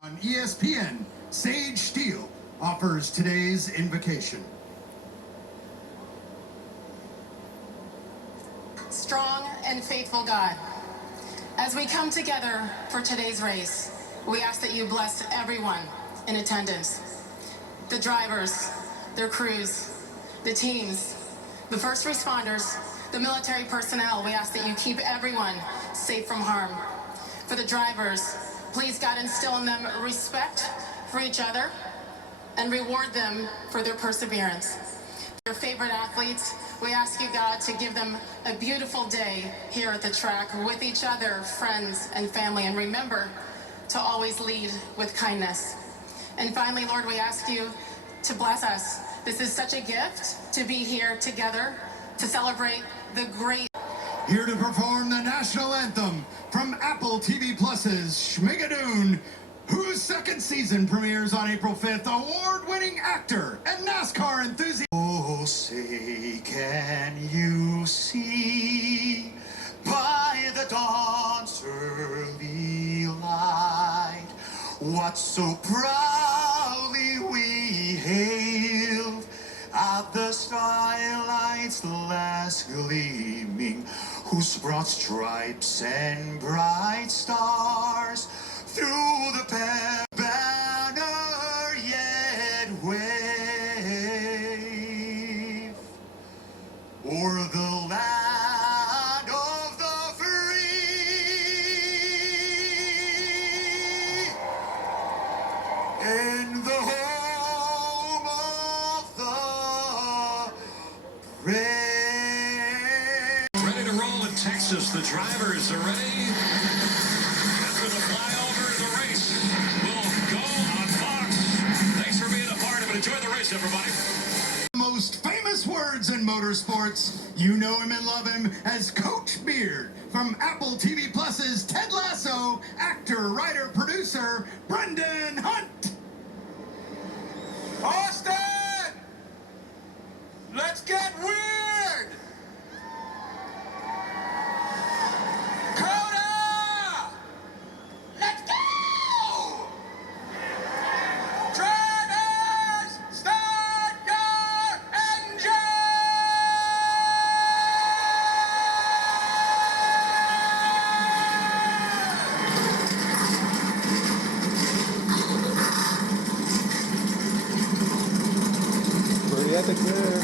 On ESPN, Sage Steele offers today's invocation. Strong and faithful God, as we come together for today's race, we ask that you bless everyone in attendance. The drivers, their crews, the teams, the first responders, the military personnel, we ask that you keep everyone safe from harm. For the drivers, please, God, instill in them respect for each other and reward them for their perseverance. Your favorite athletes, we ask you, God, to give them a beautiful day here at the track with each other, friends, and family. And remember to always lead with kindness. And finally, Lord, we ask you to bless us. This is such a gift to be here together to celebrate the great. Here to perform the national anthem from Apple TV Plus's Schmigadoon, whose second season premieres on April 5th, award-winning actor and NASCAR enthusiast. Oh, say, can you see by the dawn's early light what so proudly we hailed at the skylight's last gleaming, whose broad stripes and bright stars through the banner yet wave o'er the land of the free and the home of the brave. Ready to roll in Texas. The drivers are ready. After the flyover, the race will go on Fox. Thanks for being a part of it. Enjoy the race, everybody. Most famous words in motorsports, you know him and love him as Coach Beard. From Apple TV Plus's Ted Lasso, actor, writer, producer, Brendan Hunt. Austin! Let's get weird! Coda! Let's go! Drivers, start your engine! Pretty epic there.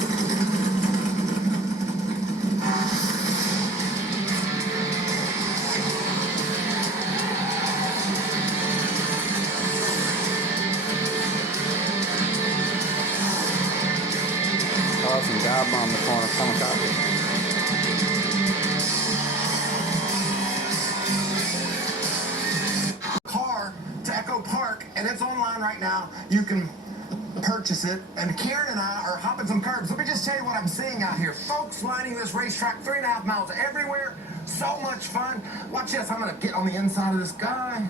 Awesome job on the corner, kamikaze. Car to Echo Park, and it's online right now. You can purchase it, and Karen and I are hopping some curbs. Let me just tell you what I'm seeing out here. Folks lining this racetrack 3.5 miles everywhere. So much fun. Watch this. I'm going to get on the inside of this guy.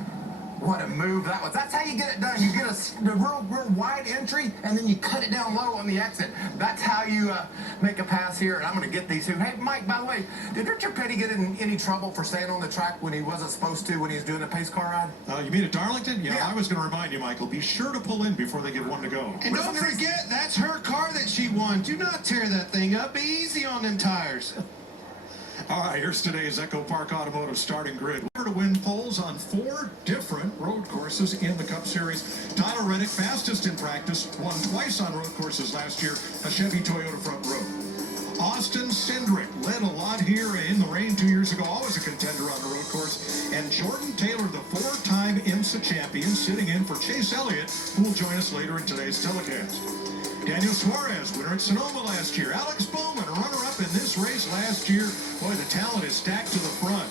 What a move that was. That's how you get it done. You get a real wide entry, and then you cut it down low on the exit. That's how you make a pass here, and I'm going to get these two. Hey, Mike, by the way, did Richard Petty get in any trouble for staying on the track when he wasn't supposed to when he was doing a pace car ride? You mean at Darlington? Yeah, Yeah. I was going to remind you, Michael, be sure to pull in before they give one to go. And don't forget, that's her car that she won. Do not tear that thing up. Be easy on them tires. All right, here's today's Echo Park Automotive starting grid. To win poles on 4 different road courses in the Cup Series. Tyler Reddick, fastest in practice, won twice on road courses last year, a Chevy Toyota front row. Austin Cindric led a lot here in the rain 2 years ago, always a contender on the road course. And Jordan Taylor, the 4-time IMSA champion, sitting in for Chase Elliott, who will join us later in today's telecast. Daniel Suarez, winner at Sonoma last year. Alex Bowman, a runner-up in this race last year. Boy, the talent is stacked to the front.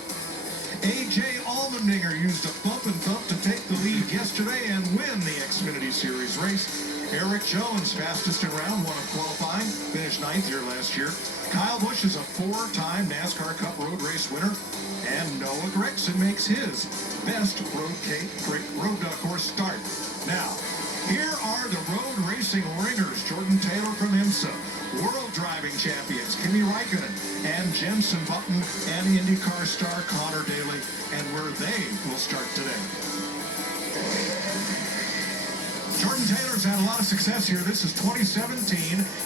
A.J. Allmendinger used a bump and thump to take the lead yesterday and win the Xfinity Series race. Eric Jones, fastest in round 1 of qualifying, finished 9th here last year. Kyle Busch is a 4-time NASCAR Cup Road Race winner. And Noah Gragson makes his best road course start. Now, here are the road racing ringers. Jordan Taylor from IMSA, World Driving Champions Kimi Räikkönen, and Jenson Button, and IndyCar star Connor Daly, and where they will start today. Jordan Taylor's had a lot of success here. This is 2017.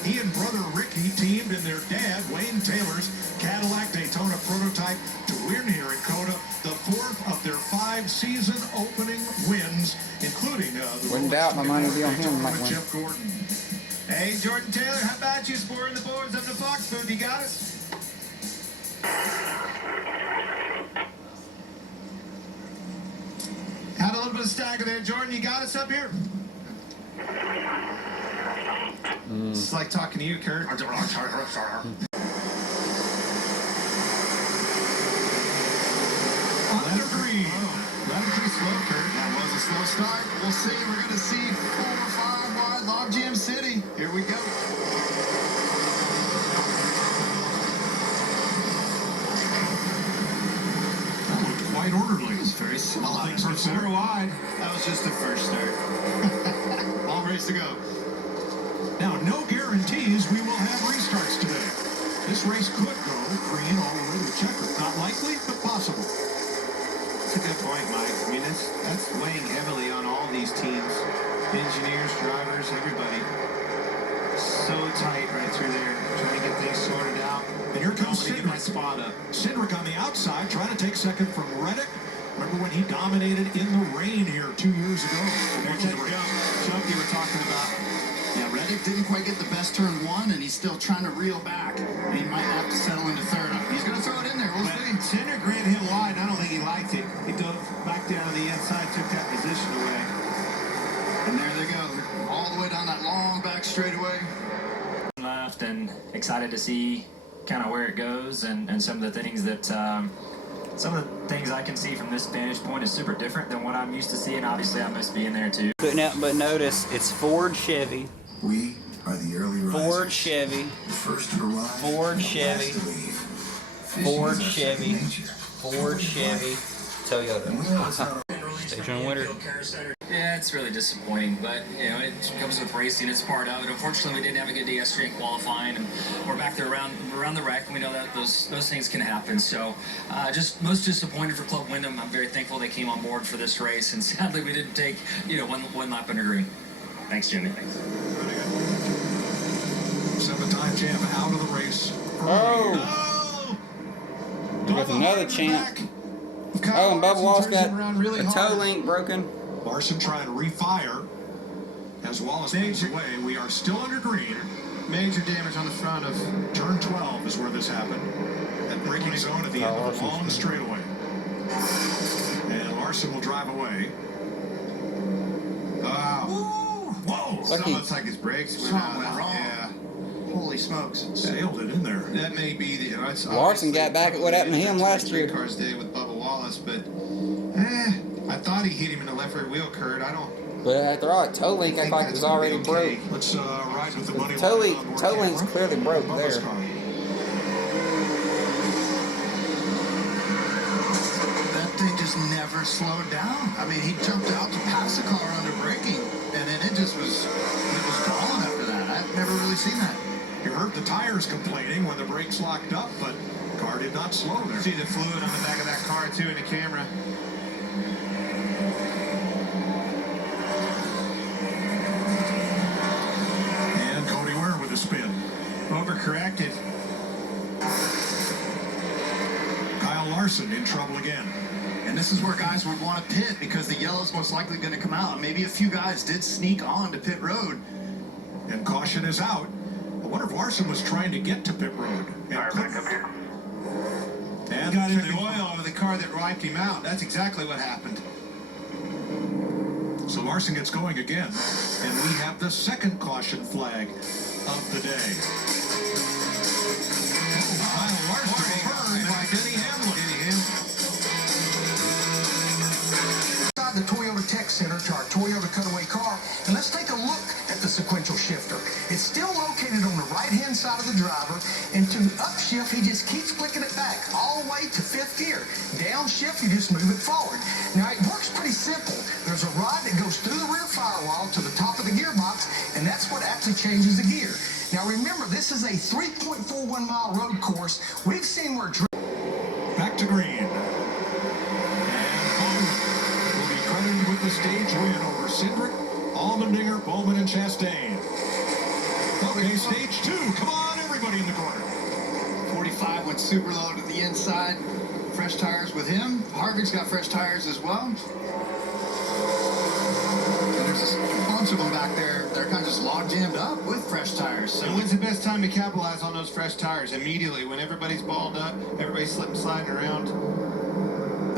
He and brother Ricky teamed in their dad, Wayne Taylor's Cadillac Daytona prototype to win here in COTA, the 4th of their 5 season opening wins, including the Wouldn't doubt my money would be on him like with Jeff Gordon. Hey, Jordan Taylor, how about you sporting the boards up in the Fox booth? You got us? Had a little bit of stagger there, Jordan. You got us up here? It's like talking to you, Kurt. Under green. That was pretty slow, Kurt. That was a slow start. We'll see. We're going to see 4 or 5 wide Log Jam City. Here we go. That looked quite orderly. It was very small. Things are Super wide. That was just the first start. Long race to go. Now, no guarantees we will have restarts today. This race could go green all the way to checker. Not likely, but possible. That's a good point, Mike. I mean, that's weighing heavily on all these teams. Engineers, drivers, everybody. So tight right through there, trying to get things sorted out. And here comes Nobody get my spot up. Cindric on the outside, trying to take second from Reddick. Remember when he dominated in the rain here 2 years ago? There's that jump you were talking about. Yeah, Reddick didn't quite get the best turn 1, and he's still trying to reel back. He might have to settle into third. He's going to throw it in there. We'll see. Cindric ran him wide, and I don't think he liked it. He dove back down to the inside, took that position away. And there they go. All the way down that long back straightaway. Left and excited to see kind of where it goes and some of the things that some of the things I can see from this vantage point is super different than what I'm used to seeing. Obviously, I must be in there too. Couldn't help but notice it's Ford Chevy. We are the early risers. Ford Chevy. The first to arrive. Ford and the Chevy. last to leave. Fishing Ford is our second Chevy. nature. Ford Chevy. Toyota. And we know it's not Station winner. Yeah, it's really disappointing, but you know it comes with racing. It's part of it. Unfortunately, we didn't have a good day yesterday in qualifying, and we're back there around the wreck. And we know that those things can happen. So, just most disappointed for Club Wyndham. I'm very thankful they came on board for this race, and sadly we didn't take one lap under green. Thanks, Jimmy. Thanks. 7-time champ out of the race. Oh! No! With another champ. Oh, and Bubba Wallace got a toe link broken. Larson trying to refire. As Wallace moves away, we are still under green. Major damage on the front of Turn 12 is where this happened. That braking zone at the end of the long straightaway. And Larson will drive away. Whoa! It's almost like his brakes went out. Went wrong. Yeah. Holy smokes. Sailed it in there. That may be the. Larson got back at what happened to him last year. Cars day with Bubba Wallace, but I thought he hit him in the left rear wheel, Kurt. I don't. But after all, toe link I thought was already broke. Let's ride with the money. Toe link's clearly broke there. That thing just never slowed down. I mean, he jumped out to pass the car under braking, and then it was gone after that. I've never really seen that. You heard the tires complaining when the brakes locked up, but the car did not slow there. See the fluid on the back of that car, too, in the camera. And Cody Ware with a spin. Overcorrected. Kyle Larson in trouble again. And this is where guys would want to pit because the yellow's most likely going to come out. And maybe a few guys did sneak on to pit road. And caution is out. I wonder if Larson was trying to get to pit road. And He got in the oil of the car that wiped him out. That's exactly what happened. So Larson gets going again. And we have the second caution flag of the day. Kyle Larson burned by Denny Hamlin. Inside the Toyota Tech Center to our Toyota Cutaway car, and let's take a look at the sequential shifter. It's still located on the right-hand side of the driver, and to upshift, he just keeps flicking it back all the way to 5th gear. Downshift, you just move it forward. Now, it works pretty simple. There's a rod that goes through the rear firewall to the top of the gearbox, and that's what actually changes the gear. Now, remember, this is a 3.41-mile road course. We've seen where... Back to green. And Bowman will be credited with the stage win over Cindric, Allmendinger, Bowman, and Chastain. Okay, stage 2. Come on, everybody in the corner. 45 went super low to the inside. Fresh tires with him. Harvick's got fresh tires as well. And there's a bunch of them back there. They're kind of just log jammed up with fresh tires. So and when's the best time to capitalize on those fresh tires? Immediately, when everybody's balled up, everybody's slipping, sliding around.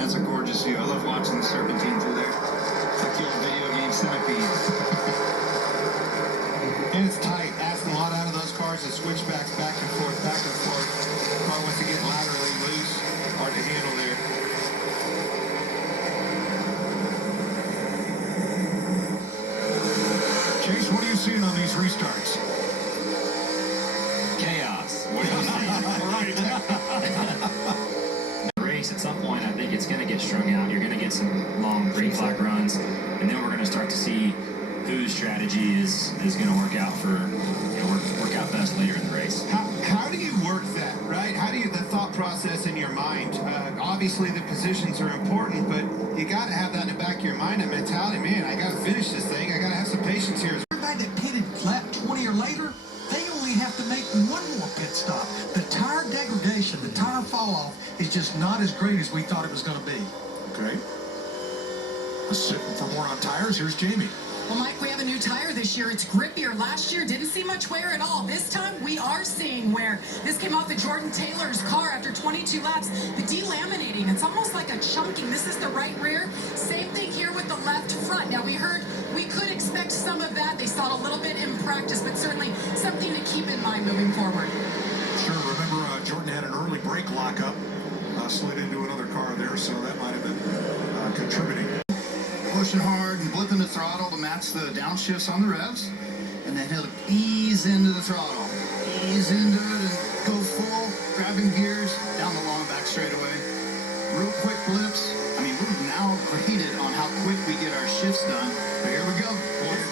that's a gorgeous view. I love watching the serpentine through there. It's like the old video game Centipede. And it's tight. Asking a lot out of those cars. The switchbacks back and forth, back and forth. The car wants to get laterally loose. Hard to handle there. Chase, what are you seeing on these restarts? Chaos. What do you see? Race, at some point, I think it's going to get strung out. You're going to get some long green flag runs, and then we're going to start to see whose strategy is going to work out work out best later in the race. How do you work that, right? How do you, the thought process in your mind? Obviously, the positions are important, but you got to have that in the back of your mind, a mentality. Man, I got to finish this thing. I got to have some patience here. Everybody that pitted lap 20 or later, they only have to make one more pit stop. The tire degradation, the tire fall off is just not as great as we thought it was going to be. Okay. Sitting for more on tires, here's Jamie. Well, Mike, we have a new tire this year. It's grippier. Last year, didn't see much wear at all. This time, we are seeing wear. This came off of Jordan Taylor's car after 22 laps. The delaminating, it's almost like a chunking. This is the right rear. Same thing here with the left front. Now, we heard we could expect some of that. They saw it a little bit in practice, but certainly something to keep in mind moving forward. Sure, remember Jordan had an early brake lockup, slid into another car there, so that might have been contributing. Pushing hard and blipping the throttle to match the downshifts on the revs. And then he'll ease into the throttle. Ease into it and go full, grabbing gears down the long back straightaway. Real quick blips. I mean, we're now graded on how quick we get our shifts done. But here we go.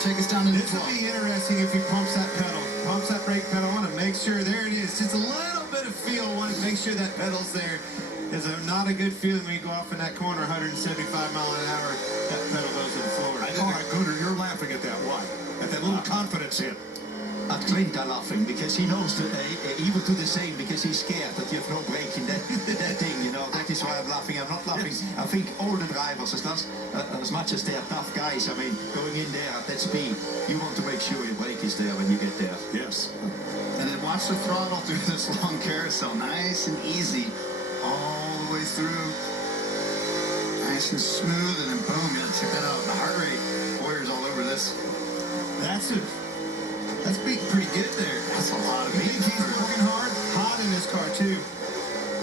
Take us down into the 12. This will be interesting if he pumps that pedal. Pumps that brake pedal on and makes sure, there it is. Just a little bit of feel on it. Make sure that pedal's there. It's not a good feeling when you go off in that corner 175 mile an hour. That pedal goes to the floor. All right, Gooder, you're laughing at that. Why? At that little confidence hit. Clint are laughing because he knows that he will do the same because he's scared that you have no brake in that thing, you know. That is why I'm laughing. I'm not laughing. Yes. I think all the drivers, as much as they're tough guys, I mean, going in there at that speed, you want to make sure your brake is there when you get there. Yes. And then watch the throttle through this long carousel. Nice and easy all the way through. Nice and smooth, and then boom, you gotta check that out. The heart rate warriors all over this. That's beat pretty good there. That's a lot of beat. He's working hot in this car too.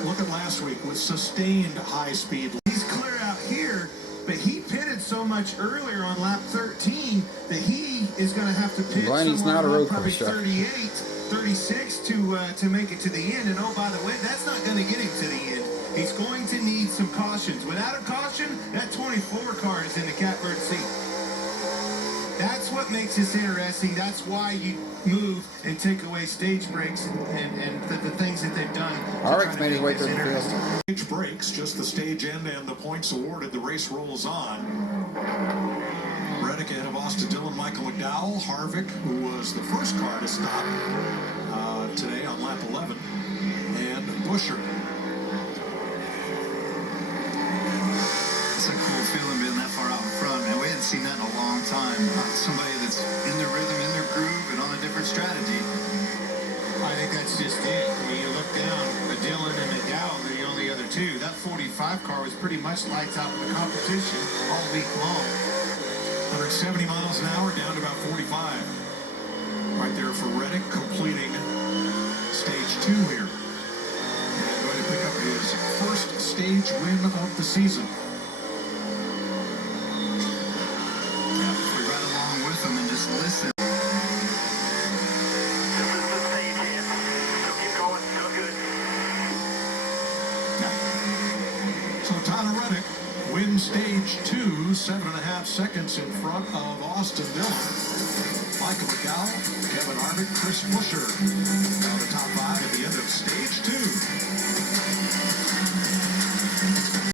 Look at last week with sustained high speed. He's clear out here, but he pitted so much earlier on lap 13 that he is going to have to pit somewhere probably 38, 36 to make it to the end. And oh, by the way, that's not going to get him to the end. He's going to need some cautions. Without a caution, that 24 car is in the catbird seat. That's what makes this interesting. That's why you move and take away stage breaks and the things that they've done. Harvick's made his way through the field. Stage breaks, just the stage end and the points awarded. The race rolls on. Reddick ahead of Austin Dillon, Michael McDowell, Harvick, who was the first car to stop today on lap 11, and Buescher. It's a cool feeling being that far out in front, man. We hadn't seen that in a long time. Somebody that's in their rhythm, in their groove, and on a different strategy. I think that's just it. When you look down, Dillon and McDowell, they're the only other two. That 45 car was pretty much lights out in the competition all week long. 170 miles an hour, down to about 45. Right there for Reddick, completing stage 2 here. And going to pick up his first stage win of the season. And just listen. This is the stage in. Still keep going, still good. So Tyler Reddick wins stage 2, 7.5 seconds in front of Austin Dillon. Michael McDowell, Kevin Harvick, Chris Buescher. Now the top 5 at the end of stage 2.